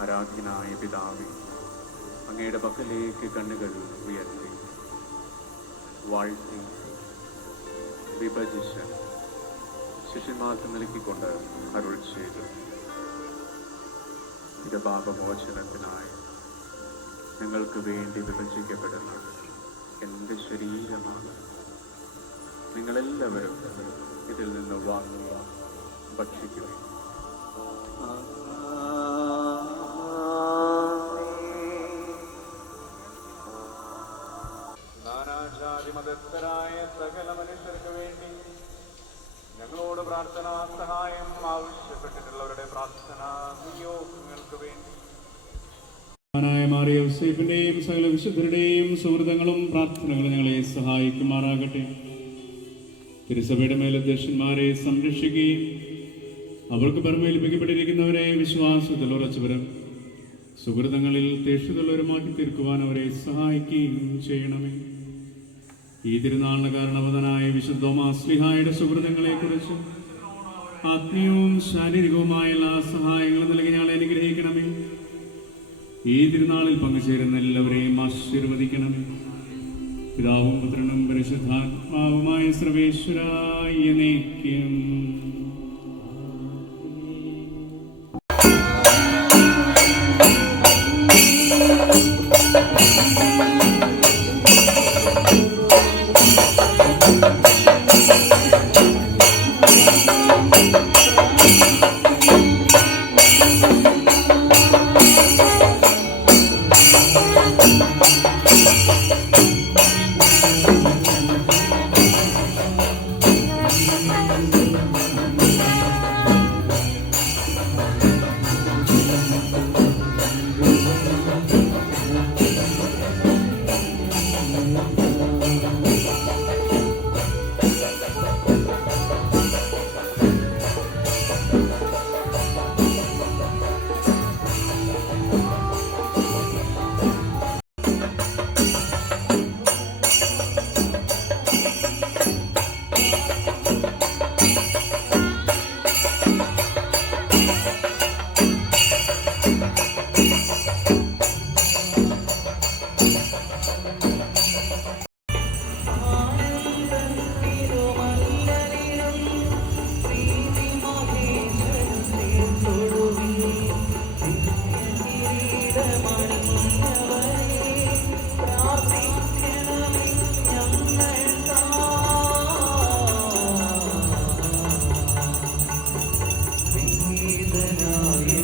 ആരാധ്യനായ പിതാവി അങ്ങയുടെ പക്കലേക്ക് കണ്ണുകൾ ഉയർത്തി. വാഴ്ത്തി വിഭജിച്ച് ശിഷ്യന്മാർക്ക് നൽകിക്കൊണ്ട് അരുൾ ചെയ്തു. ഇത് പാപമോചനത്തിനായി നിങ്ങൾക്ക് വേണ്ടി വിഭജിക്കപ്പെടുന്ന എന്റെ ശരീരമാണ്. നിങ്ങളെല്ലാവരും ഇതിൽ നിന്ന് വാങ്ങുക ഭക്ഷിക്കുക. നാനാജാതി മതസ്ഥരായ സകല മനുഷ്യർക്ക് വേണ്ടി ഞങ്ങളോട് പ്രാർത്ഥനാ സഹായം ആവശ്യപ്പെട്ടിട്ടുള്ളവരുടെ പ്രാർത്ഥനാ നിയോഗങ്ങൾക്ക് വേണ്ടി. യും സകല വിശുദ്ധരുടെയും സുഹൃതങ്ങളും പ്രാർത്ഥനകളും ഞങ്ങളെ സഹായിക്കുമാറാകട്ടെ. തിരുസഭയുടെ മേലധ്യക്ഷന്മാരെ സംരക്ഷിക്കുകയും അവർക്ക് പരമേൽപ്പിക്കപ്പെട്ടിരിക്കുന്നവരെ വിശ്വാസത്തിൽ ഉറച്ചവരും. സുഹൃതങ്ങളിൽ തീക്ഷ്ണതയുള്ളവരുമാക്കി തീർക്കുവാൻ അവരെ സഹായിക്കുകയും ചെയ്യണമേ. ഈ തിരുനാളിന് കാരണവതനായ വിശുദ്ധ തോമാസ്ലിഹായുടെ സുഹൃതങ്ങളെ കുറിച്ച് ആത്മീയവും ശാരീരികവുമായ എല്ലാ സഹായങ്ങളും നൽകി ഞങ്ങളെ അനുഗ്രഹിക്കണമേ. ഈ തിരുനാളിൽ പങ്കുചേരുന്ന എല്ലാവരെയും ആശീർവദിക്കണമേ. പിതാവും പുത്രനും പരിശുദ്ധാത്മാവുമായ സർവേശ്വരായ നീക്കം Oh, yeah.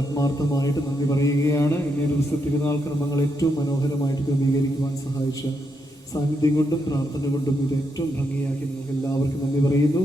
ആത്മാർത്ഥമായിട്ട് നന്ദി പറയുകയാണ്. ഇന്നേ ദിവസം തിരുനാൾ ക്രമങ്ങൾ ഏറ്റവും മനോഹരമായിട്ട് ക്രമീകരിക്കുവാൻ സഹായിച്ച സാന്നിധ്യം കൊണ്ടും പ്രാർത്ഥന കൊണ്ടും ഇത് ഏറ്റവും ഭംഗിയാക്കി നിങ്ങൾക്ക് എല്ലാവർക്കും നന്ദി പറയുന്നു.